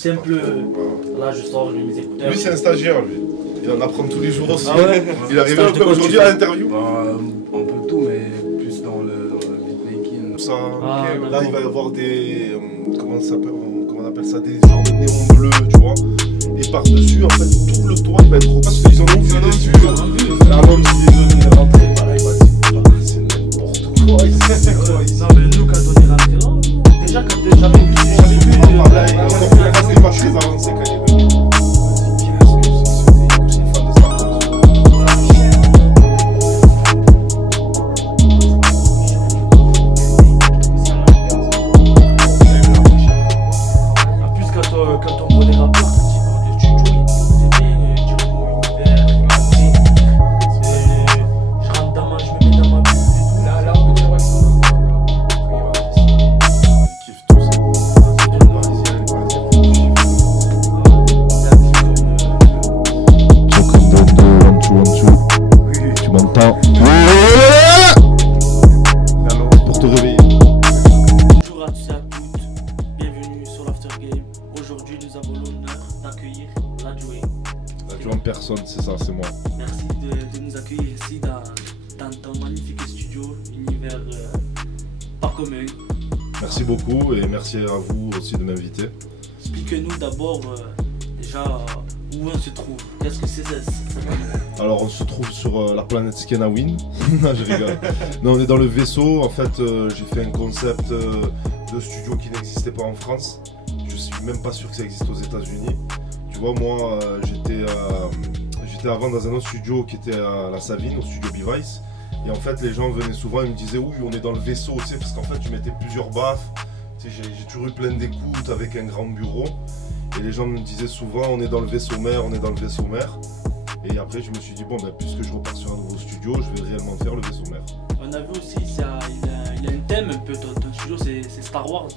Simple, là je sors de mes écouteurs. Lui c'est un stagiaire lui. Il en apprend tous les jours aussi. Ah ouais. Il arrive un peu aujourd'hui à l'interview. Un peu tout, mais plus dans le beatmaking. Ça, Ah, là il va y avoir des. Comment on appelle ça, des genres de néons bleus, tu vois. Et par-dessus, en fait, tout le toit il va être rose. Parce qu'ils en ont vu dessus. Avant qu'il est rentré, pareil, il m'a dit c'est n'importe quoi. Non mais nous quand on est rentré là, déjà quand j'avais vu Là, il n'est pas très avancé quand il est venu. Personne, c'est ça, c'est moi. Merci de nous accueillir ici dans ton magnifique studio, univers pas commun. Merci beaucoup et merci à vous aussi de m'inviter. Explique-nous d'abord déjà où on se trouve. Qu'est-ce que c'est ça? Alors on se trouve sur la planète Skenawin. Non, je rigole. Non, on est dans le vaisseau. En fait, j'ai fait un concept de studio qui n'existait pas en France. Je suis même pas sûr que ça existe aux États-Unis. Tu vois, moi, j'étais avant dans un autre studio qui était à la Savine, au studio Bevice. Et en fait, les gens venaient souvent et me disaient oui, on est dans le vaisseau, tu sais, parce qu'en fait, je mettais plusieurs baffes. Tu sais, j'ai toujours eu plein d'écoutes avec un grand bureau. Et les gens me disaient souvent, on est dans le vaisseau mère, on est dans le vaisseau mère. Et après, je me suis dit, bon, ben, puisque je repars sur un nouveau studio, je vais réellement faire le vaisseau mère. On a vu aussi, il a un thème un peu, ton studio, c'est Star Wars.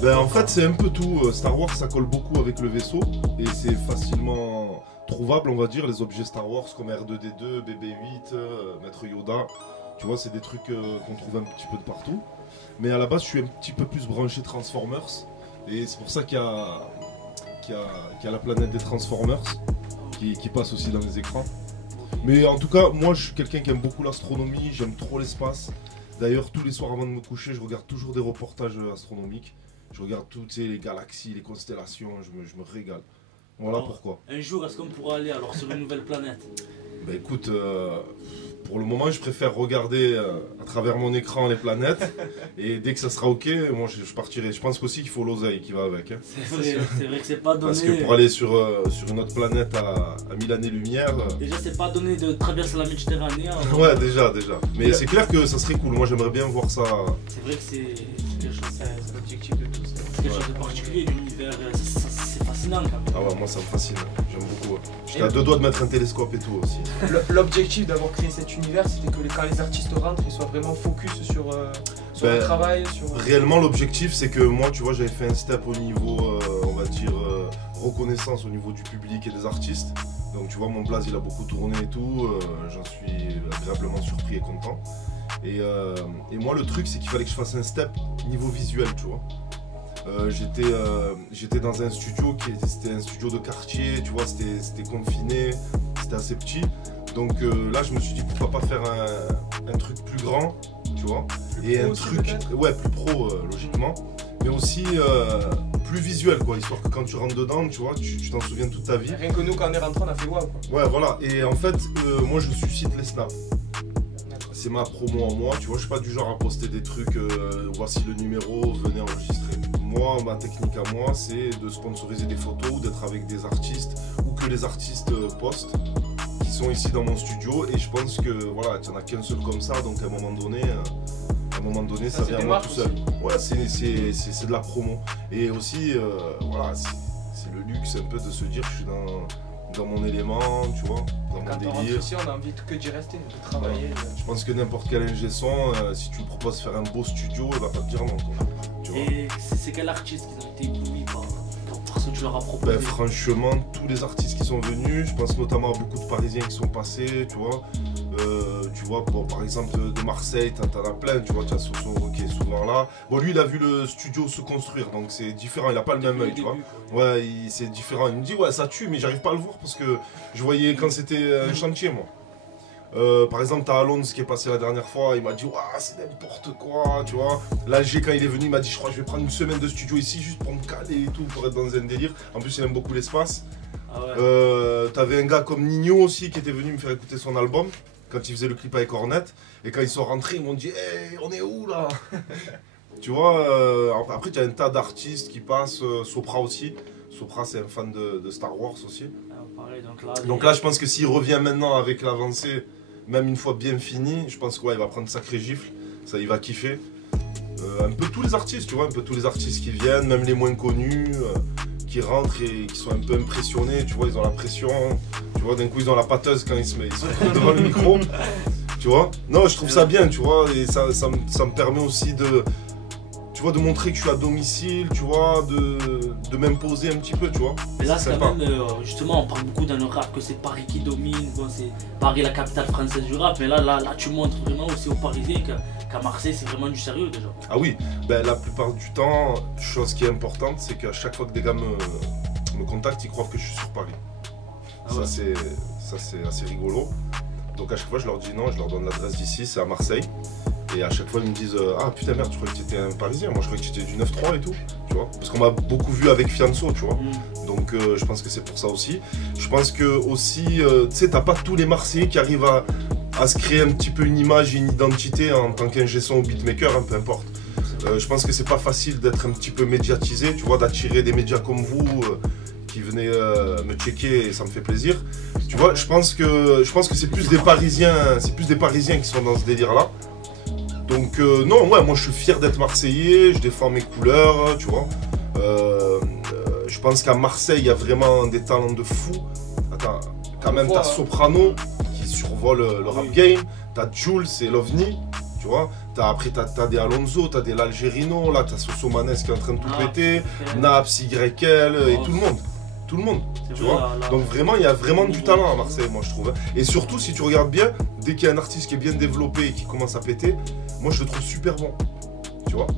Ben, en fait, c'est un peu tout. Star Wars, ça colle beaucoup avec le vaisseau. Et c'est facilement trouvable, on va dire, les objets Star Wars comme R2D2, BB-8, Maître Yoda. Tu vois, c'est des trucs qu'on trouve un petit peu de partout. Mais à la base, je suis un petit peu plus branché Transformers. Et c'est pour ça qu'il y a la planète des Transformers qui passe aussi dans les écrans. Mais en tout cas, moi, je suis quelqu'un qui aime beaucoup l'astronomie, j'aime trop l'espace. D'ailleurs, tous les soirs avant de me coucher, je regarde toujours des reportages astronomiques. Je regarde toutes les galaxies, les constellations, je me régale. Voilà alors, pourquoi. Un jour, est-ce qu'on pourra aller alors sur une nouvelle planète? Bah écoute, pour le moment, je préfère regarder à travers mon écran les planètes. Et dès que ça sera ok, moi je partirai. Je pense qu'aussi qu'il faut l'oseille qui va avec. Hein. C'est vrai que c'est pas donné. Parce que pour aller sur une autre planète à 1000 années-lumière. Déjà, c'est pas donné de traverser la Méditerranée. Hein, ouais, déjà. Mais c'est clair que ça serait cool. Moi, j'aimerais bien voir ça. C'est vrai que c'est l'objectif de tout ça. C'est quelque chose de particulier, l'univers. C'est fascinant quand même. Ah ouais, moi ça me fascine. J'aime beaucoup. J'étais à deux doigts de mettre un télescope et tout aussi. L'objectif d'avoir créé cet univers, c'était que quand les artistes rentrent, ils soient vraiment focus sur le travail. Réellement, l'objectif, c'est que moi, tu vois, j'avais fait un step au niveau, on va dire, reconnaissance au niveau du public et des artistes. Donc, tu vois, mon blaze, il a beaucoup tourné et tout. J'en suis agréablement surpris et content. Et moi, le truc, c'est qu'il fallait que je fasse un step niveau visuel, tu vois. J'étais dans un studio c'était un studio de quartier, tu vois, c'était confiné, c'était assez petit. Donc là, je me suis dit pourquoi pas faire un truc plus grand, tu vois, et un truc plus pro logiquement, mais aussi plus visuel quoi, histoire que quand tu rentres dedans, tu vois, tu t'en souviens toute ta vie. Rien que nous, quand on est rentré, on a fait waouh quoi. Ouais, voilà. Et en fait, moi, je suscite les snaps. C'est ma promo en moi, tu vois, je suis pas du genre à poster des trucs, voici le numéro, venez enregistrer. Moi, ma technique à moi, c'est de sponsoriser des photos ou d'être avec des artistes ou que les artistes postent qui sont ici dans mon studio. Et je pense que voilà, tu n'en as qu'un seul comme ça, donc à un moment donné, ça vient à moi tout seul. Ouais, c'est de la promo. Et aussi, voilà, c'est le luxe un peu de se dire que je suis dans mon élément, tu vois, dans mon délire. Quand on rentre ici, on a envie que d'y rester, de travailler. Voilà. Je pense que n'importe quel ingé son, si tu lui proposes de faire un beau studio, il va pas te dire non. Quoi. Et c'est quel artiste qui ont été éblouis par ce que tu leur as proposé? Ben, franchement, tous les artistes qui sont venus, je pense notamment à beaucoup de Parisiens qui sont passés, tu vois. Tu vois, bon, par exemple de Marseille, t'en as plein, tu vois, tu as Soso qui est souvent là. Bon, lui, il a vu le studio se construire, donc c'est différent, il a pas le même œil, tu vois. Ouais, c'est différent. Il me dit, ouais, ça tue, mais j'arrive pas à le voir parce que je voyais quand c'était un chantier, moi. Par exemple, t'as Alonso qui est passé la dernière fois, il m'a dit, ouais, c'est n'importe quoi, tu vois. Là, quand il est venu, il m'a dit, je crois que je vais prendre une semaine de studio ici juste pour me caler et tout, pour être dans un délire. En plus, il aime beaucoup l'espace. Ah ouais. T'avais un gars comme Nino aussi qui était venu me faire écouter son album quand il faisait le clip avec Hornet. Et quand ils sont rentrés, ils m'ont dit, hey, on est où là? Tu vois, après, tu as un tas d'artistes qui passent, Sopra aussi. Sopra, c'est un fan de Star Wars aussi. Ah, pareil, donc là, je pense que s'il revient maintenant avec l'avancée, même une fois bien fini, je pense qu'il va prendre sacré gifle, ça il va kiffer. Un peu tous les artistes, tu vois, un peu tous les artistes qui viennent, même les moins connus, qui rentrent et qui sont un peu impressionnés, tu vois, ils ont la pression, tu vois, d'un coup ils ont la pâteuse quand ils se trouvent devant le micro, tu vois. Non, je trouve ça bien, tu vois, et ça me permet aussi de, tu vois, de montrer que je suis à domicile, tu vois, de m'imposer un petit peu, tu vois. Mais là, c'est quand même, justement, on parle beaucoup dans le rap que c'est Paris qui domine, bon, c'est Paris la capitale française du rap, mais là tu montres vraiment aussi aux Parisiens qu'à Marseille, c'est vraiment du sérieux déjà. Ah oui, ben, la plupart du temps, chose qui est importante, c'est qu'à chaque fois que des gars me contactent, ils croient que je suis sur Paris. Ah ouais. Ça, c'est assez rigolo. Donc à chaque fois, je leur dis non, je leur donne l'adresse d'ici, c'est à Marseille. Et à chaque fois, ils me disent ah putain merde, je croyais que tu étais un Parisien, moi je croyais que tu étais du 9-3 et tout, tu vois. Parce qu'on m'a beaucoup vu avec Fianso, tu vois. Donc je pense que c'est pour ça aussi. Je pense que aussi, tu sais, t'as pas tous les Marseillais qui arrivent à se créer un petit peu une image et une identité en tant qu'ingé son ou beatmaker, hein, peu importe. Je pense que c'est pas facile d'être un petit peu médiatisé, tu vois, d'attirer des médias comme vous qui venaient me checker et ça me fait plaisir. Tu vois, je pense que c'est plus des Parisiens, qui sont dans ce délire-là. Donc non, ouais, moi je suis fier d'être Marseillais, je défends mes couleurs, tu vois. Je pense qu'à Marseille, il y a vraiment des talents de fou. Attends, quand même, t'as Soprano qui survole le rap game, t'as Jules, c'est l'OVNI, tu vois. Après, t'as des Alonso, t'as des L'Algérino, là, t'as Soso Manes qui est en train de tout péter, Naps, YL, et tout le monde. Tout le monde, tu vois. Donc vraiment, il y a vraiment du talent à Marseille, moi je trouve. Et surtout, si tu regardes bien, dès qu'il y a un artiste qui est bien développé et qui commence à péter, moi je le trouve super bon, tu vois.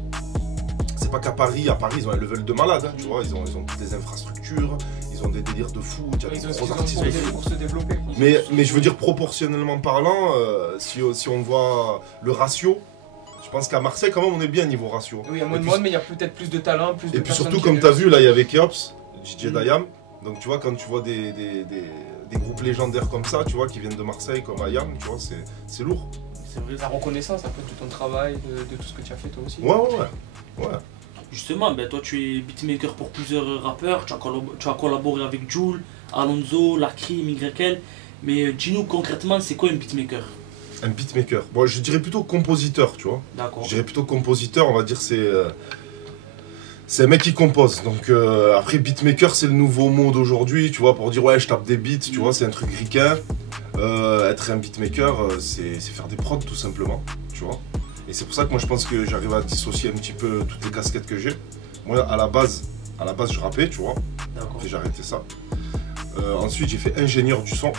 C'est pas qu'à Paris, ils ont un level de malade, hein, tu vois. Ils ont toutes les infrastructures, ils ont des délires de fou, il y a des gros artistes pour se développer. Mais je veux dire, proportionnellement parlant, si on voit le ratio, je pense qu'à Marseille, quand même, on est bien niveau ratio. Oui, il y a moins de monde, mais il y a peut-être plus de talent, plus de et puis surtout, comme tu as vu, là, il y avait Keops, DJ Dayam. Donc tu vois, quand tu vois des groupes légendaires comme ça, tu vois, qui viennent de Marseille, comme Ayam, tu vois, c'est lourd. C'est vrai, la reconnaissance un peu de ton travail, de tout ce que tu as fait toi aussi. Ouais. Justement, ben, toi tu es beatmaker pour plusieurs rappeurs, tu as collaboré avec Jules, Alonso, Lakrim, YL, mais dis-nous concrètement, c'est quoi un beatmaker? Un beatmaker, bon, je dirais plutôt compositeur, tu vois. D'accord. Je dirais plutôt compositeur, on va dire c'est un mec qui compose. Donc après beatmaker c'est le nouveau mot d'aujourd'hui, tu vois, pour dire ouais je tape des beats, tu vois, c'est un truc ricain. Être un beatmaker c'est faire des prods tout simplement, tu vois. Et c'est pour ça que moi je pense que j'arrive à dissocier un petit peu toutes les casquettes que j'ai. Moi à la base je rappais, tu vois. Après j'ai arrêté ça. Ensuite j'ai fait ingénieur du son.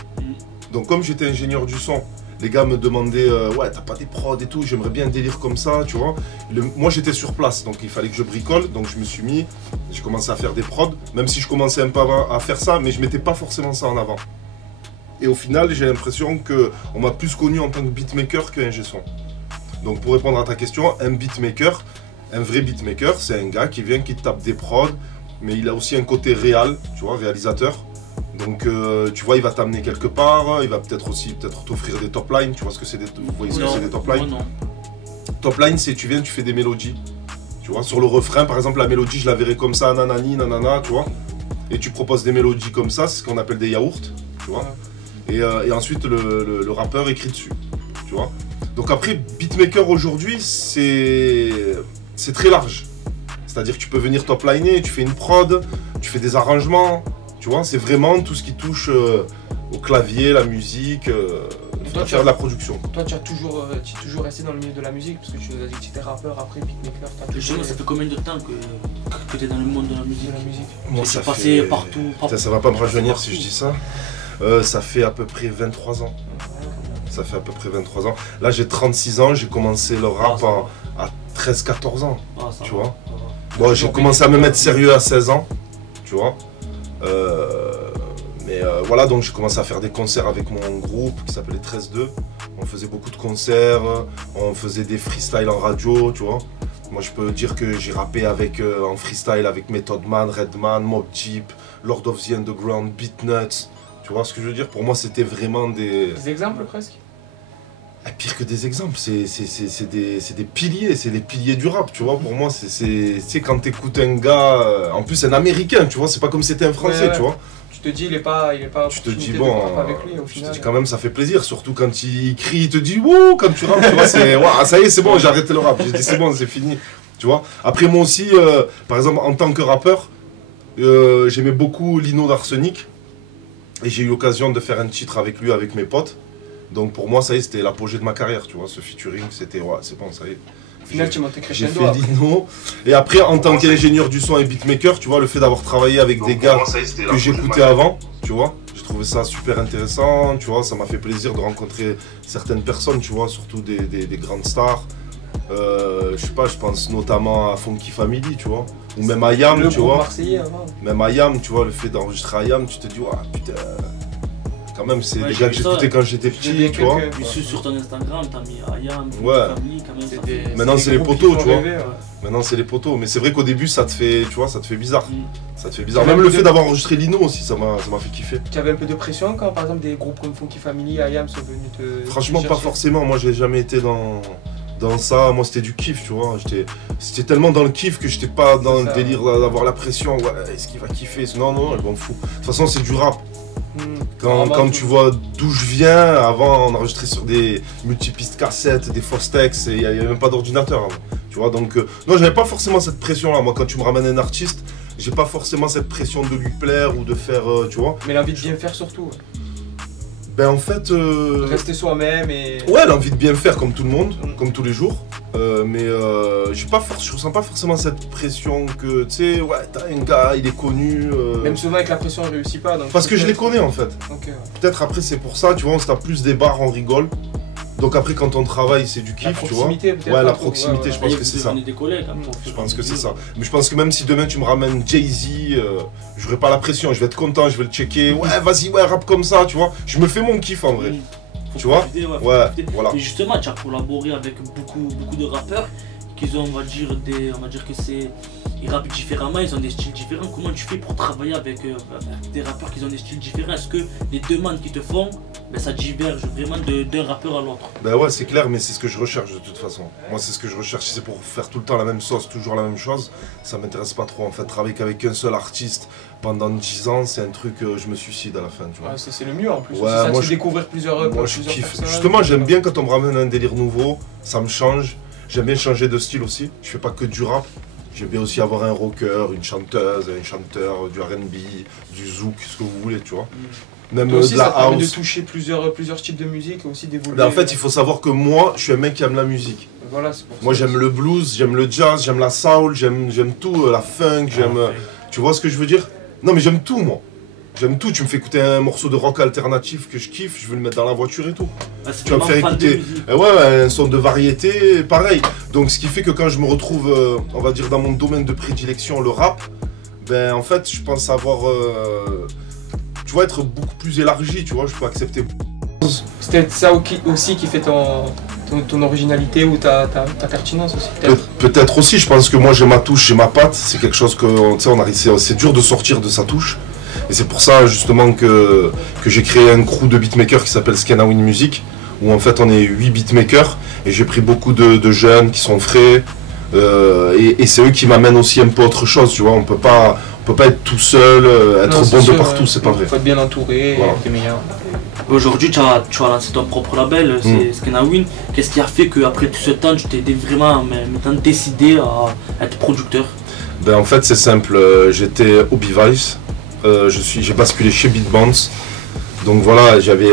Donc comme j'étais ingénieur du son, les gars me demandaient ouais t'as pas des prods et tout, j'aimerais bien un délire comme ça, tu vois. Moi j'étais sur place, donc il fallait que je bricole, donc je me suis mis, j'ai commencé à faire des prods, même si je commençais un peu à faire ça, mais je mettais pas forcément ça en avant. Et au final j'ai l'impression qu'on m'a plus connu en tant que beatmaker que ingé son. Donc pour répondre à ta question, un beatmaker, un vrai beatmaker, c'est un gars qui vient, qui te tape des prods, mais il a aussi un côté réal, tu vois, réalisateur. Donc tu vois, il va t'amener quelque part, il va peut-être t'offrir des top lines, tu vois ce que c'est vous voyez ce que c'est des top lines? Non. Top line, c'est tu viens, tu fais des mélodies. Tu vois, sur le refrain, par exemple, la mélodie, je la verrai comme ça, nanani, nanana, tu vois. Et tu proposes des mélodies comme ça, c'est ce qu'on appelle des yaourts, tu vois. Et ensuite, le rappeur écrit dessus, tu vois. Donc après, beatmaker aujourd'hui, c'est très large. C'est-à-dire que tu peux venir top liner, tu fais une prod, tu fais des arrangements. Tu vois, c'est vraiment tout ce qui touche au clavier, la musique, faire de la production. Toi, tu es toujours resté dans le milieu de la musique, parce que tu nous as dit que tu étais rappeur, après beatmaker. Justement, ça fait combien de temps que tu es dans le monde de la musique? Moi, ça passé partout. Ça va pas me rajeunir si je dis ça. Ça fait à peu près 23 ans. Ça fait à peu près 23 ans. Là, j'ai 36 ans, j'ai commencé le rap à 13-14 ans, tu vois. Bon, j'ai commencé à me mettre sérieux à 16 ans, tu vois. Voilà, donc j'ai commencé à faire des concerts avec mon groupe qui s'appelait 13-2. On faisait beaucoup de concerts, on faisait des freestyles en radio, tu vois. Moi, je peux dire que j'ai rappé en freestyle avec Method Man, Redman, Mobb Deep, Lord of the Underground, Beatnuts. Tu vois ce que je veux dire? Pour moi, c'était vraiment des exemples presque. Et pire que des exemples, c'est des piliers du rap, tu vois. Pour moi, c'est quand t'écoutes un gars, en plus un américain, tu vois, c'est pas comme si c'était un français, tu vois. Tu te dis, il est pas tu te dis, bon, avec lui, au final. te dis quand même, ça fait plaisir, surtout quand il crie, il te dit, wouh, quand tu rappes, tu vois, c'est, ouais, ça y est, c'est bon, j'ai arrêté le rap, j'ai dit, c'est bon, c'est fini, tu vois. Après, moi aussi, par exemple, en tant que rappeur, j'aimais beaucoup Lino d'Arsenic, et j'ai eu l'occasion de faire un titre avec lui, avec mes potes. Donc pour moi, ça y est, c'était l'apogée de ma carrière, tu vois, ce featuring, c'était, ouais, c'est bon, ça y est. Au final, tu montais J'ai crescendo. fait Lino. Et après, en tant qu'ingénieur du son et beatmaker, tu vois, le fait d'avoir travaillé avec des gars que j'écoutais avant, tu vois, j'ai trouvé ça super intéressant, tu vois, ça m'a fait plaisir de rencontrer certaines personnes, tu vois, surtout des grandes stars. Je sais pas, je pense notamment à Funky Family, tu vois, ou même à Yam, tu vois. Marseillais avant. Même à Yam, tu vois, le fait d'enregistrer à Yam, tu te dis, ah putain. Quand même, c'est des gars que j'écoutais quand j'étais petit, tu vois. Puis sur ton Instagram, t'as mis Ayam, Family, quand même. Maintenant, c'est les poteaux, tu vois. Maintenant, c'est les poteaux. Mais c'est vrai qu'au début, ça te fait, tu vois, ça te fait bizarre. Ça te fait bizarre. Même le fait d'avoir enregistré Lino aussi, ça m'a fait kiffer. Tu avais un peu de pression quand, par exemple, des groupes comme Funky Family, Ayam sont venus te. Franchement, pas forcément. Moi, j'ai jamais été dans ça. Moi, c'était du kiff, tu vois. C'était tellement dans le kiff que j'étais pas dans le délire d'avoir la pression. Ouais, est-ce qu'il va kiffer? Non, non, je m'en fous. De toute façon, c'est du rap. Quand tu vois d'où je viens, avant on enregistrait sur des multipistes cassettes, des Fostex, et il n'y avait même pas d'ordinateur avant, tu vois, donc non, j'avais pas forcément cette pression là. Moi, quand tu me ramènes un artiste, j'ai pas forcément cette pression de lui plaire ou de faire, tu vois. Mais l'envie de bien faire surtout. Ben en fait... Rester soi-même et... Ouais, l'envie de bien faire comme tout le monde, comme tous les jours. Mais je ressens pas forcément cette pression que, tu sais, ouais, t'as un gars, il est connu. Même souvent avec la pression, on réussit pas. Donc parce que je les connais en fait. Okay, ouais. Peut-être après c'est pour ça, tu vois, on se tape plus des bars, on rigole. Donc après quand on travaille, c'est du kiff, tu vois. Ouais, la proximité, je pense que c'est ça. Des collègues, je pense que c'est ça. Mais je pense que même si demain tu me ramènes Jay-Z, j'aurai pas la pression, je vais être content, je vais le checker. Ouais, vas-y, ouais, rap comme ça, tu vois. Je me fais mon kiff en vrai. Tu vois? Ouais, voilà. Et justement, tu as collaboré avec beaucoup de rappeurs qui ont, on va dire que c'est... Ils rappent différemment, ils ont des styles différents. Comment tu fais pour travailler avec des rappeurs qui ont des styles différents? Est-ce que les demandes qu'ils te font, ben, ça diverge vraiment d'un rappeur à l'autre? Ben ouais, c'est clair, mais c'est ce que je recherche de toute façon. Moi, c'est ce que je recherche. Si c'est pour faire tout le temps la même sauce, toujours la même chose, ça m'intéresse pas trop. En fait, travailler avec un seul artiste pendant 10 ans, c'est un truc, je me suicide à la fin, tu vois. Ouais, c'est le mieux en plus. Ouais, ça, moi, découvrir plusieurs je kiffe. personnes. Justement, j'aime bien quand on me ramène un délire nouveau, ça me change. J'aime bien changer de style aussi. Je fais pas que du rap. J'aime bien aussi avoir un rocker, une chanteuse, un chanteur, du R&B, du zouk, ce que vous voulez, tu vois. Même aussi, de la ça permet house. de toucher plusieurs types de musique et aussi d'évoluer. Ben en fait, il faut savoir que moi, je suis un mec qui aime la musique. Voilà, moi, j'aime le blues, j'aime le jazz, j'aime la soul, j'aime tout, la funk, j'aime... Tu vois ce que je veux dire? Non, mais j'aime tout, moi. J'aime tout, tu me fais écouter un morceau de rock alternatif que je kiffe, je veux le mettre dans la voiture et tout. Tu vas me faire écouter un son de variété, pareil. Donc ce qui fait que quand je me retrouve, on va dire dans mon domaine de prédilection, le rap, ben en fait je pense avoir, tu vois, être beaucoup plus élargi, tu vois, je peux accepter. C'est peut-être ça aussi qui fait ton originalité ou ta pertinence aussi. Peut-être aussi, je pense que moi j'ai ma touche, j'ai ma patte, c'est quelque chose que, tu sais, c'est dur de sortir de sa touche. Et c'est pour ça justement que j'ai créé un crew de beatmakers qui s'appelle Skenawin Music, où en fait on est 8 beatmakers, et j'ai pris beaucoup de jeunes qui sont frais, et c'est eux qui m'amènent aussi un peu autre chose, tu vois, on peut pas être tout seul, être bon de partout, c'est pas vrai. Il faut être bien entouré, voilà. T'es meilleur. Aujourd'hui tu as lancé ton propre label, c'est Skenawin. Qu'est-ce qui a fait qu'après tout ce temps tu t'es vraiment décidé à être producteur? Ben en fait c'est simple, j'étais au Bevice. J'ai basculé chez Beatbounce. Donc voilà, j'avais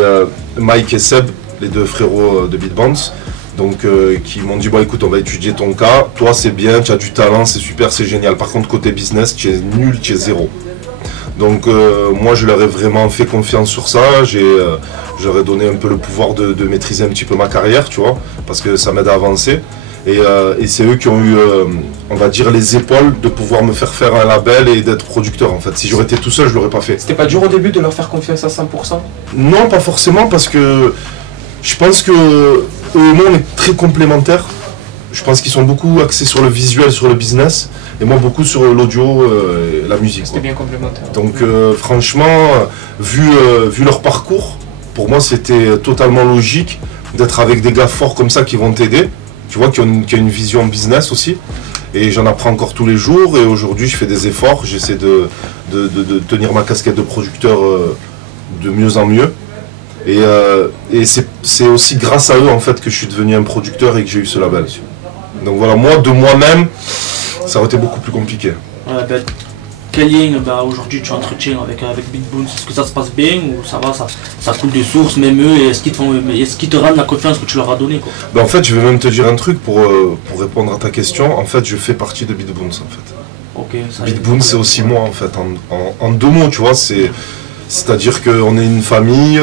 Mike et Seb, les deux frérots de Beatbounce, donc qui m'ont dit bon écoute, on va étudier ton cas, toi c'est bien, tu as du talent, c'est super, c'est génial. Par contre côté business, tu es nul, tu es zéro. Donc moi je leur ai vraiment fait confiance sur ça, je leur ai donné un peu le pouvoir de maîtriser un petit peu ma carrière, tu vois, parce que ça m'aide à avancer. Et c'est eux qui ont eu, on va dire, les épaules de pouvoir me faire un label et d'être producteur en fait. Si j'aurais été tout seul, je l'aurais pas fait. C'était pas dur au début de leur faire confiance à 100%? Non, pas forcément, parce que je pense que eux et moi on est très complémentaires. Je pense qu'ils sont beaucoup axés sur le visuel, sur le business, et moi beaucoup sur l'audio et la musique. C'était bien complémentaire. Donc franchement, vu leur parcours, pour moi c'était totalement logique d'être avec des gars forts comme ça qui vont t'aider. Tu vois, qui a une vision business aussi. Et j'en apprends encore tous les jours. Et aujourd'hui, je fais des efforts. J'essaie de tenir ma casquette de producteur de mieux en mieux. Et c'est aussi grâce à eux, en fait, que je suis devenu un producteur et que j'ai eu ce label. Donc voilà, moi, de moi-même, ça aurait été beaucoup plus compliqué. Ouais, ben, quel lien aujourd'hui tu entretiens avec BeatBoons? Est-ce que ça se passe bien ou ça va, ça coule de source, même eux, et est-ce qu'ils te rendent la confiance que tu leur as donnée, quoi? Ben en fait, je vais même te dire un truc pour répondre à ta question. En fait, je fais partie de BeatBoons, en fait. Okay, BeatBoons, c'est aussi moi, en fait, en deux mots, tu vois. C'est-à-dire qu'on est une famille,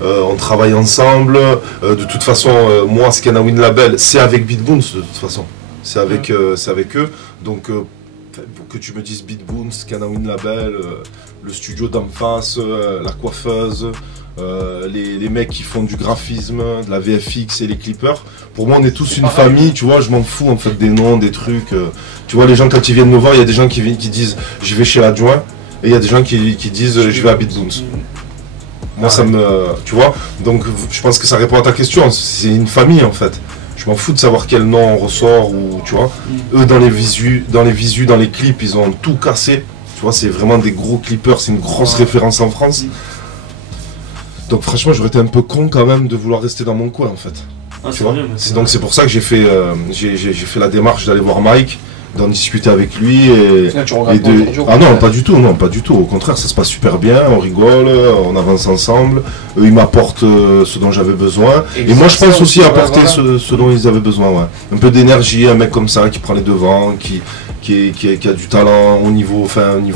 on travaille ensemble. De toute façon, moi, Scanawin Label, c'est avec BeatBoons, de toute façon. C'est avec eux. Donc, que tu me dises BeatBoons, Scanawin Label, le studio d'en face, la coiffeuse, les mecs qui font du graphisme, de la VFX et les clippers. Pour moi, on est tous une famille, tu vois, je m'en fous en fait des noms, des trucs. Tu vois, les gens quand ils viennent me voir, il y a des gens qui disent je vais chez l'adjoint, et il y a des gens qui disent je vais à BeatBoons. Moi, ça me... Tu vois, donc je pense que ça répond à ta question, c'est une famille en fait. Je m'en fous de savoir quel nom on ressort, ou tu vois. Eux, dans les visus, dans les clips, ils ont tout cassé. Tu vois, c'est vraiment des gros clippers, c'est une grosse référence en France. Donc franchement, j'aurais été un peu con quand même de vouloir rester dans mon coin en fait. Tu vois. Donc c'est pour ça que j'ai fait la démarche d'aller voir Mike, d'en discuter avec lui Ah non, pas du tout, non, pas du tout. Au contraire, ça se passe super bien, on rigole, on avance ensemble. Eux, ils m'apportent ce dont j'avais besoin. Et moi, je pense aussi apporter ce dont ils avaient besoin. Ouais. Un peu d'énergie, un mec comme ça qui prend les devants, qui a du talent au niveau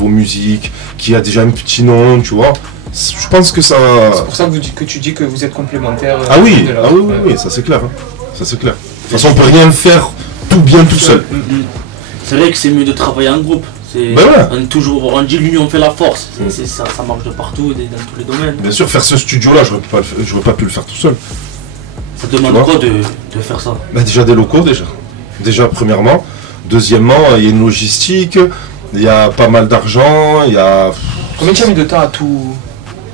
musique, qui a déjà un petit nom, tu vois. Je pense que ça... C'est pour ça que tu dis que vous êtes complémentaires. Oui, ça c'est clair. Hein. Ça c'est clair. De toute façon, on peut rien faire tout bien tout seul. C'est vrai que c'est mieux de travailler en groupe. On dit l'union fait la force. Ça marche de partout, dans tous les domaines. Bien sûr, faire ce studio-là, j'aurais pas pu le faire tout seul. Ça demande quoi de faire ça? Déjà des locaux, déjà premièrement. Deuxièmement, il y a une logistique, il y a pas mal d'argent, il y a... Combien tu as mis de temps à tout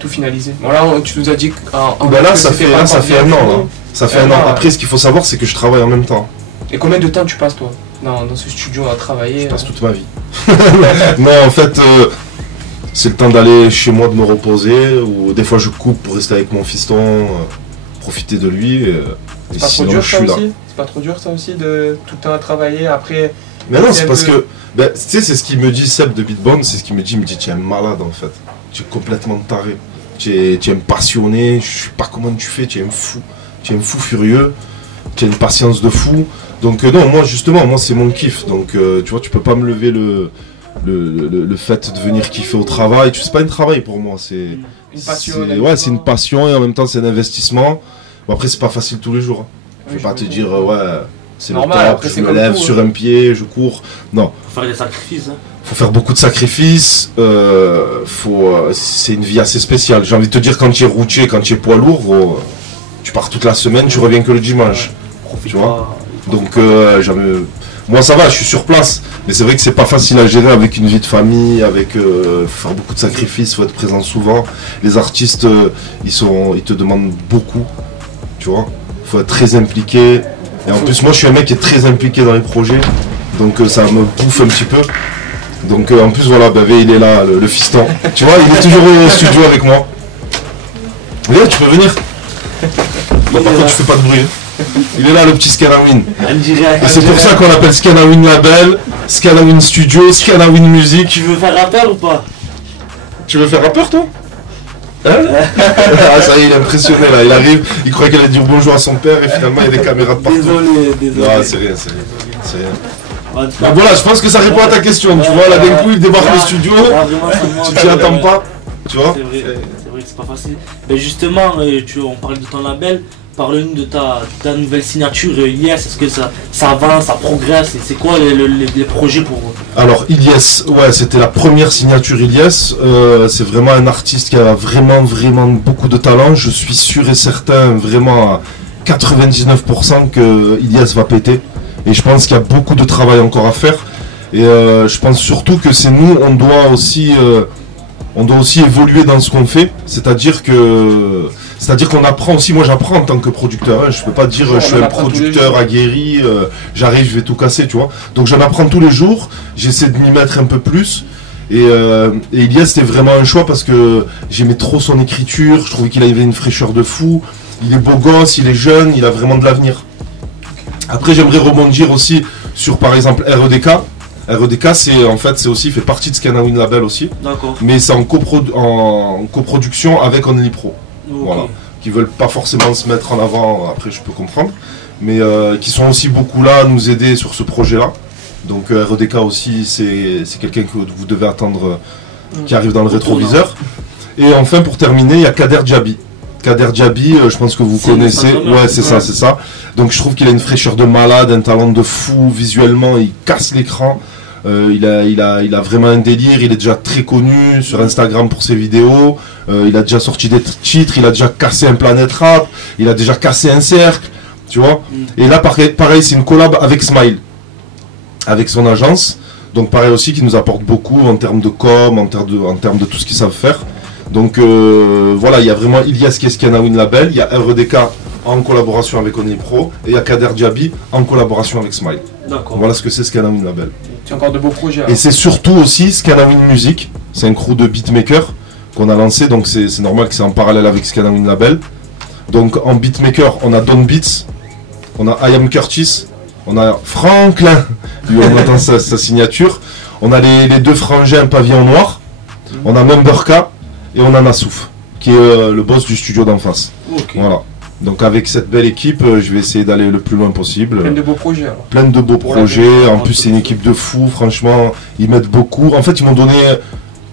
finaliser? Bon là, tu nous as dit ça fait un an. Là. Ça fait un an. Après, ce qu'il faut savoir, c'est que je travaille en même temps. Et combien de temps tu passes, toi, dans ce studio à travailler? Je passe toute ma vie. Non, en fait, c'est le temps d'aller chez moi, de me reposer, ou des fois je coupe pour rester avec mon fiston, profiter de lui. C'est pas trop dur ça aussi? C'est pas trop dur ça aussi de tout le temps à travailler après? Mais non, c'est parce que, tu sais, c'est ce qu'il me dit Seb de BeatBoons, c'est ce qu'il me dit, tu es un malade en fait. Tu es complètement taré. Tu es un passionné, je sais pas comment tu fais, tu es un fou. Tu es un fou furieux, tu as une patience de fou. Donc non, moi justement, c'est mon kiff. Donc tu vois, tu peux pas me lever le fait de venir kiffer au travail. C'est pas un travail pour moi, c'est une passion. C'est une passion et en même temps c'est un investissement. Bon, après c'est pas facile tous les jours. Je vais pas te dire c'est normal, le top, je me lève sur un pied, je cours. Non. Faut faire des sacrifices. Hein. Faut faire beaucoup de sacrifices. C'est une vie assez spéciale. J'ai envie de te dire, quand tu es routier, quand tu es poids lourd, tu pars toute la semaine, tu reviens que le dimanche. Tu vois. Donc moi ça va, je suis sur place. Mais c'est vrai que c'est pas facile à gérer avec une vie de famille, faut faire beaucoup de sacrifices, faut être présent souvent. Les artistes, ils te demandent beaucoup. Tu vois. Faut être très impliqué. Et en plus, moi, je suis un mec qui est très impliqué dans les projets, donc ça me bouffe un petit peu. Donc en plus, voilà, Bavé, il est là, le fiston. Tu vois, il est toujours au studio avec moi. Viens, tu peux venir. Bon, par contre, tu fais pas de bruit. Il est là, le petit Scanawin. Et c'est pour ça qu'on l'appelle Scanawin Label, Scanawin Studio, Scanawin Music. Tu veux faire rappeur ou pas? Tu veux faire rappeur, toi? Hein? Ah, ça y est, il est impressionné là, il arrive, il croyait qu'elle allait dire bonjour à son père et finalement il y a des caméras de partout. Désolé. Non, c'est rien. En tout Bah cas, voilà, je pense que ça répond à ta question, tu vois, là d'un coup il débarque le studio, vraiment, ça manque. tu t'y attends pas, tu vois. C'est vrai que c'est pas facile. Mais justement, on parle de ton label. Parle-nous de ta nouvelle signature Yes. Est-ce que ça avance, ça progresse? C'est quoi les projets pour vous? Alors Ilyes, ouais, c'était la première signature Ilyes. C'est vraiment un artiste qui a vraiment beaucoup de talent. Je suis sûr et certain, vraiment à 99% que Ilyes va péter. Et je pense qu'il y a beaucoup de travail encore à faire. Et je pense surtout que c'est nous, on doit aussi évoluer dans ce qu'on fait. C'est-à-dire qu'on apprend aussi. Moi j'apprends en tant que producteur, hein. Je peux pas dire je suis un producteur aguerri, j'arrive, je vais tout casser, tu vois. Donc j'en apprends tous les jours, j'essaie de m'y mettre un peu plus. Et Ilyes, c'était vraiment un choix parce que j'aimais trop son écriture, je trouvais qu'il avait une fraîcheur de fou. Il est beau gosse, il est jeune, il a vraiment de l'avenir. Après j'aimerais rebondir aussi sur par exemple REDK. REDK c'est aussi fait partie de Scanawin Label aussi. D'accord. Mais c'est en coproduction avec Only Pro. Okay. Voilà. Qui veulent pas forcément se mettre en avant, après je peux comprendre. Mais qui sont aussi beaucoup là à nous aider sur ce projet-là. Donc REDK aussi c'est quelqu'un que vous devez attendre qui arrive dans le rétroviseur. Et enfin pour terminer, il y a Kader Djabi. Kader Djabi, je pense que vous connaissez. Ouais, c'est ça. Donc je trouve qu'il a une fraîcheur de malade, un talent de fou, visuellement, il casse l'écran. Il a vraiment un délire, il est déjà très connu sur Instagram pour ses vidéos. Il a déjà sorti des titres, il a déjà cassé un Planète Rap, il a déjà cassé un cercle, tu vois. Et là, pareil, c'est une collab avec Smile, avec son agence. Donc pareil aussi, qui nous apporte beaucoup en termes de com, en termes de tout ce qu'ils savent faire. Donc voilà, il y a vraiment Ilyes qui est Scanawin Label, il y a REDK en collaboration avec Only Pro et il y a Kader Djabi en collaboration avec Smile. D'accord. Voilà ce que c'est Scanawin Label. Tu as encore de beaux projets. Et c'est surtout aussi Scanawin Music, c'est un crew de beatmakers qu'on a lancé, donc c'est normal que c'est en parallèle avec Scanawin Label. Donc en beatmaker, on a Don Beats, on a I Am Curtis, on a Franklin, lui on entend sa signature, on a les deux frangins Pavillon Noir, on a Memberka et on a Nassouf, qui est le boss du studio d'en face. Okay. Voilà. Donc avec cette belle équipe, je vais essayer d'aller le plus loin possible. Plein de beaux projets alors. Plein de beaux projets, en plus c'est une équipe de fous, franchement, ils m'aident beaucoup. En fait, ils m'ont donné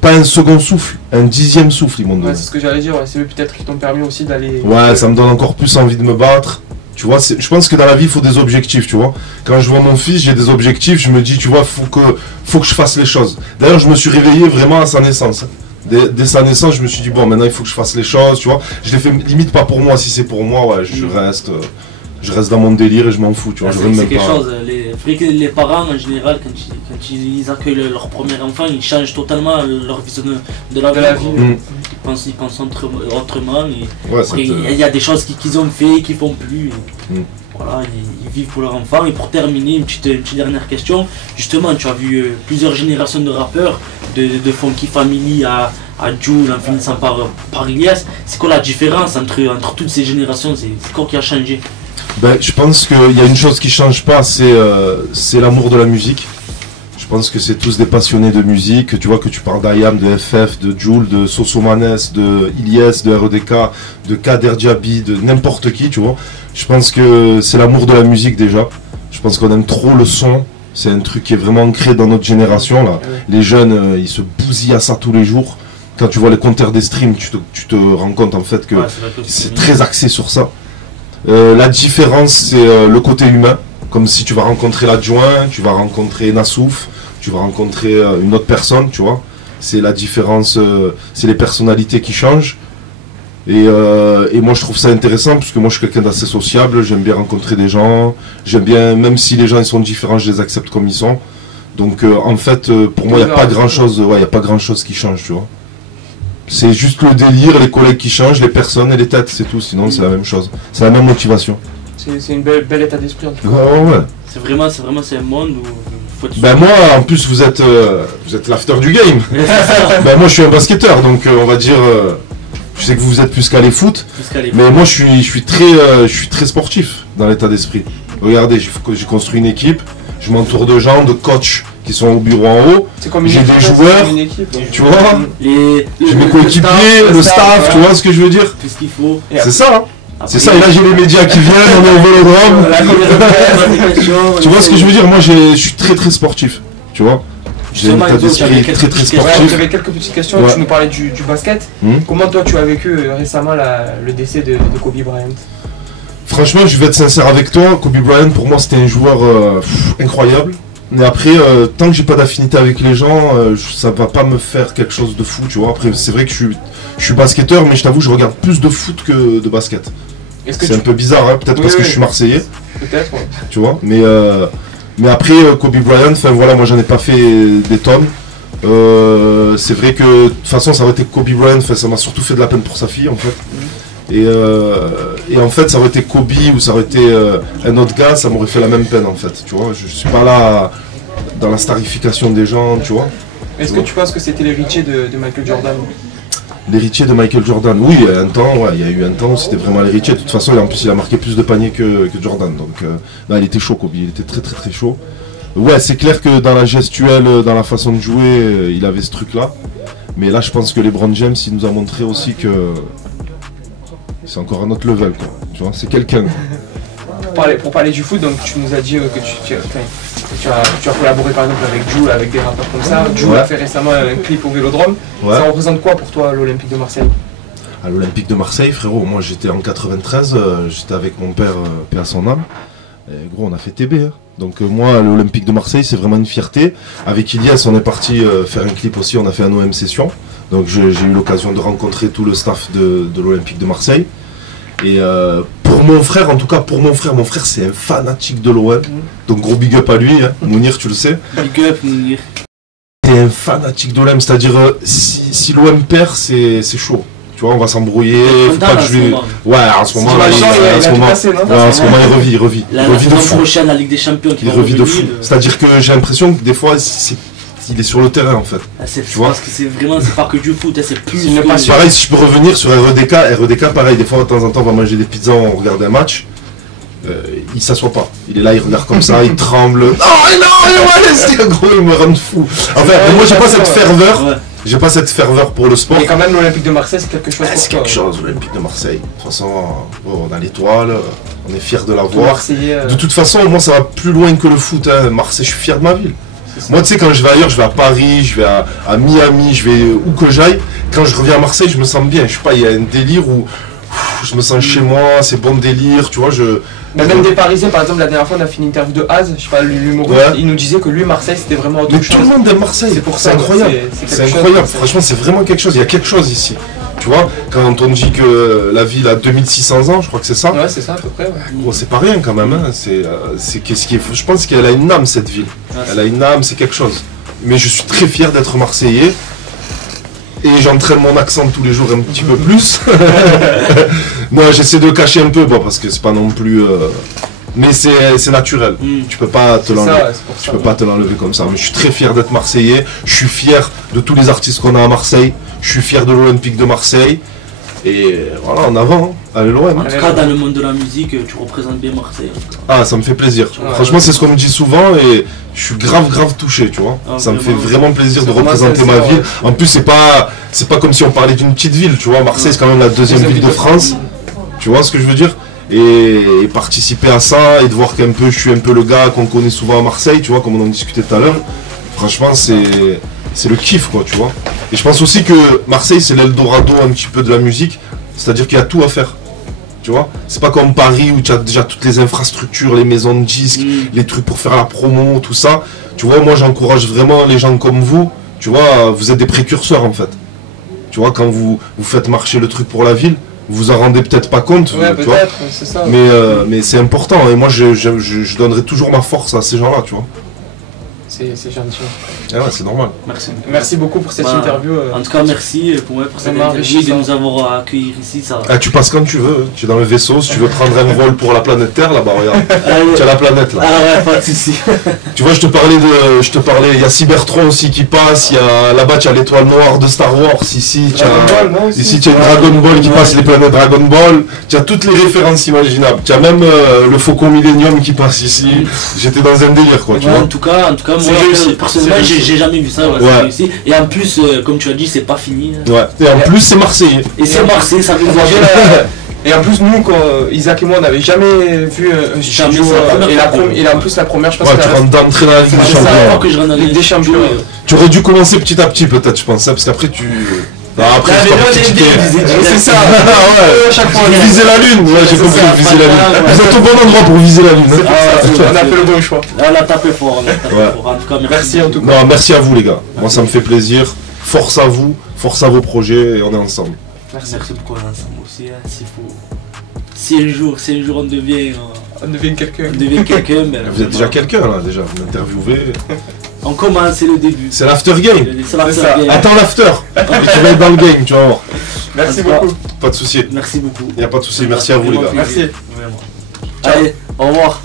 pas un second souffle, un 10e souffle ils m'ont donné. Ouais, c'est ce que j'allais dire, ouais. C'est eux peut-être qui t'ont permis aussi d'aller... Ouais, ça me donne encore plus envie de me battre. Tu vois, je pense que dans la vie, il faut des objectifs, tu vois. Quand je vois mon fils, j'ai des objectifs, je me dis, tu vois, faut que je fasse les choses. D'ailleurs, je me suis réveillé vraiment à sa naissance. Dès sa naissance, je me suis dit, bon, maintenant, il faut que je fasse les choses, tu vois. Je l'ai fait limite pas pour moi, si c'est pour moi, ouais, je reste dans mon délire et je m'en fous, tu vois. C'est quelque chose, les parents, en général, quand ils accueillent leur premier enfant, ils changent totalement leur vision de la vie. Ils pensent autrement. Ouais, il y a des choses qu'ils ont fait, qu'ils font plus. Voilà, ils vivent pour leur enfant. Et pour terminer, une petite dernière question. Justement, tu as vu plusieurs générations de rappeurs, de Funky Family à Jul, en finissant par Ilyes. C'est quoi la différence entre toutes ces générations? C'est quoi qui a changé? Ben, je pense qu'il y a une chose qui change pas, c'est l'amour de la musique. Je pense que c'est tous des passionnés de musique. Tu vois que tu parles d'IAM, de FF, de Jul, de Sosomanes, de Ilyes, de REDK, de Kader Djabi, de n'importe qui, tu vois. Je pense que c'est l'amour de la musique déjà. Je pense qu'on aime trop le son. C'est un truc qui est vraiment ancré dans notre génération là. Les jeunes, ils se bousillent à ça tous les jours. Quand tu vois les compteurs des streams, tu te rends compte en fait que c'est très axé sur ça. La différence, c'est le côté humain. Comme si tu vas rencontrer l'adjoint, tu vas rencontrer Nassouf, tu vas rencontrer une autre personne, tu vois. C'est la différence, c'est les personnalités qui changent. Et moi je trouve ça intéressant parce que moi je suis quelqu'un d'assez sociable, j'aime bien rencontrer des gens, j'aime bien, même si les gens ils sont différents, je les accepte comme ils sont. Donc en fait pour moi il n'y a pas grand chose, il y a pas grand chose qui change, tu vois. C'est juste le délire, les collègues qui changent, les personnes et les têtes, c'est tout, sinon c'est la même chose, c'est la même motivation. C'est une belle état d'esprit en tout cas. Ouais. C'est vraiment un monde où faut être... Ben moi en plus vous êtes l'after du game. Ben moi je suis un basketteur donc on va dire je sais que vous êtes plus calé foot, mais moi je suis très sportif dans l'état d'esprit. Regardez, j'ai construit une équipe, je m'entoure de gens, de coachs qui sont au bureau en haut. J'ai des joueurs, tu vois, j'ai mes coéquipiers, le staff, tu vois ce que je veux dire. Tout ce qu'il faut. C'est ça, hein. C'est ça, et là j'ai les médias qui viennent, on est au Vélodrome. Tu vois ce que je veux dire? Moi je suis très très sportif, tu vois. J'ai un état d'esprit très très sportif. J'avais quelques petites questions, tu nous parlais du basket. Comment toi tu as vécu récemment le décès de Kobe Bryant? Franchement, je vais être sincère avec toi, Kobe Bryant pour moi c'était un joueur incroyable. Mais après, tant que j'ai pas d'affinité avec les gens, ça va pas me faire quelque chose de fou, tu vois. Après, c'est vrai que je suis basketteur, mais je t'avoue, je regarde plus de foot que de basket. C'est un peu bizarre, hein, peut-être parce que je suis marseillais. Peut-être, ouais. Tu vois, mais après, Kobe Bryant, enfin voilà, moi j'en ai pas fait des tonnes. C'est vrai que de toute façon, ça aurait été Kobe Bryant, ça m'a surtout fait de la peine pour sa fille en fait. Et en fait, ça aurait été Kobe ou ça aurait été un autre gars, ça m'aurait fait la même peine en fait, tu vois. Je suis pas là dans la starification des gens, tu vois. Est-ce que tu penses que c'était l'héritier de Michael Jordan? L'héritier de Michael Jordan, oui, il y a eu un temps, c'était vraiment l'héritier. De toute façon, en plus, il a marqué plus de paniers que Jordan, donc là, il était chaud, Kobe, il était très très très chaud. Ouais, c'est clair que dans la gestuelle, dans la façon de jouer, il avait ce truc-là. Mais là, je pense que LeBron James, il nous a montré aussi que c'est encore un autre level, quoi. Tu vois, c'est quelqu'un. Pour parler du foot, donc tu nous as dit que tu as collaboré par exemple avec Jul, avec des rappeurs comme ça. Jul a fait récemment un clip au Vélodrome. Ça représente quoi pour toi l'Olympique de Marseille? À l'Olympique de Marseille, frérot, moi j'étais en 93, j'étais avec mon père, paix à son âme. Et gros, on a fait TB. Hein. Donc moi, l'Olympique de Marseille, c'est vraiment une fierté. Avec Ilyes, on est parti faire un clip aussi, on a fait un OM Session. Donc j'ai eu l'occasion de rencontrer tout le staff de l'Olympique de Marseille. Et pour mon frère, en tout cas pour mon frère c'est un fanatique de l'OM. Donc gros big up à lui, hein. Mounir, tu le sais. Big up, Mounir. C'est un fanatique de l'OM, c'est-à-dire si l'OM perd, c'est chaud. Tu vois, on va s'embrouiller, faut pas que je lui... Ouais, en ce moment, il revit. La saison prochaine, la Ligue des Champions qui il revit de fou. C'est-à-dire que j'ai l'impression que des fois, il est sur le terrain en fait. Tu vois, parce que c'est vraiment, c'est pas que du foot, c'est plus une passion. Pareil, si je peux revenir sur REDK, pareil, des fois de temps en temps on va manger des pizzas, on regarde un match, il s'assoit pas, il est là, il regarde comme ça, il tremble. Non, gros, il me rend fou. Enfin, moi j'ai pas cette ferveur. J'ai pas cette ferveur pour le sport. Mais quand même, l'Olympique de Marseille, c'est quelque chose. C'est quelque chose, l'Olympique de Marseille. De toute façon, on a l'étoile, on est fiers de l'avoir. De toute façon, moi ça va plus loin que le foot. Hein. Marseille, je suis fier de ma ville. Moi, tu sais, quand je vais ailleurs, je vais à Paris, je vais à Miami, je vais où que j'aille. Quand je reviens à Marseille, je me sens bien. Je sais pas, il y a un délire où je me sens chez moi, c'est bon délire, tu vois. Même des Parisiens, par exemple, la dernière fois, on a fait une interview de Az, je sais pas, l'humoriste, il nous disait que lui, Marseille, c'était vraiment autre chose. Tout le monde aime Marseille, c'est incroyable. C'est incroyable, franchement, c'est vraiment quelque chose. Il y a quelque chose ici. Tu vois, quand on dit que la ville a 2600 ans, je crois que c'est ça. Ouais, c'est ça à peu près. Ouais. Bon, c'est pas rien quand même. Hein. Je pense qu'elle a une âme cette ville. Elle a une âme, c'est quelque chose. Mais je suis très fier d'être Marseillais. Et j'entraîne mon accent tous les jours un petit peu plus. Non, j'essaie de le cacher un peu, parce que c'est pas non plus. Mais c'est naturel. Tu peux pas te l'enlever. Tu peux pas te l'enlever comme ça. Mais je suis très fier d'être Marseillais. Je suis fier de tous les artistes qu'on a à Marseille. Je suis fier de l'Olympique de Marseille. Et voilà, en avant, allez loin. En tout cas, dans le monde de la musique, tu représentes bien Marseille. Ah, ça me fait plaisir. Franchement, c'est ce qu'on me dit souvent et je suis grave touché, tu vois. Ça me fait vraiment plaisir de représenter ma ville. En plus, c'est pas comme si on parlait d'une petite ville, tu vois. Marseille, c'est quand même la deuxième ville de France. Tu vois ce que je veux dire? Et participer à ça et de voir qu'un peu, je suis un peu le gars qu'on connaît souvent à Marseille, tu vois, comme on en discutait tout à l'heure. Franchement, c'est le kiff, quoi, tu vois. Et je pense aussi que Marseille, c'est l'Eldorado un petit peu de la musique, c'est-à-dire qu'il y a tout à faire, tu vois. C'est pas comme Paris où tu as déjà toutes les infrastructures, les maisons de disques, les trucs pour faire la promo, tout ça. Tu vois, moi j'encourage vraiment les gens comme vous, tu vois, vous êtes des précurseurs en fait. Tu vois, quand vous faites marcher le truc pour la ville, vous vous en rendez peut-être pas compte, tu vois. C'est ça. Mais c'est important, et moi je donnerai toujours ma force à ces gens-là, tu vois. C'est gentil. Ah ouais, c'est normal. Merci beaucoup pour cette interview. En tout cas, merci pour cette interview de nous avoir accueillis ici. Ça... Ah, tu passes quand tu veux. Tu es dans le vaisseau. Si tu veux prendre un vol pour la planète Terre, là-bas, regarde. Tu as la planète là. Ah ouais, pas de soucis. Tu vois, je te parlais. Il y a Cybertron aussi qui passe. Il y a là-bas, tu as l'étoile noire de Star Wars. Ici, tu as une Dragon Ball qui passe les planètes Dragon Ball. Tu as toutes les références imaginables. Tu as même le Faucon Millennium qui passe ici. J'étais dans un délire, quoi. Tu vois. En tout cas, moi, personnellement, j'ai jamais vu ça. Réussi. Et en plus, comme tu as dit, c'est pas fini. Ouais. Et en plus, c'est Marseillais. Et c'est Marseille, ça veut dire. Et en plus, nous, quand Isaac et moi, on n'avait jamais vu un studio. Et en plus, la première, je pense Ouais, que tu rentres d'entrée dans la Ligue des C'est ça, Champions. que je rentre dans Ligue des Champions. Tu aurais dû commencer petit à petit, peut-être, je pense, hein, parce qu'après, tu. Non, après, Là, c'est mais pas là, petit, on est t'es- bien, C'est ça. Ah À chaque fois, ouais. on Viser la lune, ouais, j'ai C'est compris, ça, viser la lune. ouais. Vous êtes au bon endroit pour viser la lune. hein. on a fait le bon choix. On a tapé fort, on a tapé Ouais. fort. En tout cas, Merci en tout cas. Non, merci à vous, les gars. Moi, ça me fait plaisir. Force à vous, force à vos projets, et on est ensemble. Merci. Merci beaucoup à l'ensemble aussi. Hein, s'il faut. Si un jour on devient quelqu'un, ben, Vous êtes déjà quelqu'un, là, déjà. Vous m'interviewez. on commence, c'est le début. C'est l'after game. C'est la C'est fin, ça. bien. Attends l'after. Et tu vas être dans le game, tu vas voir. Merci En tout cas, beaucoup. Pas de souci. Merci beaucoup. Y a pas de souci. Merci à vous, les gars. Merci. Vraiment. Allez, au revoir.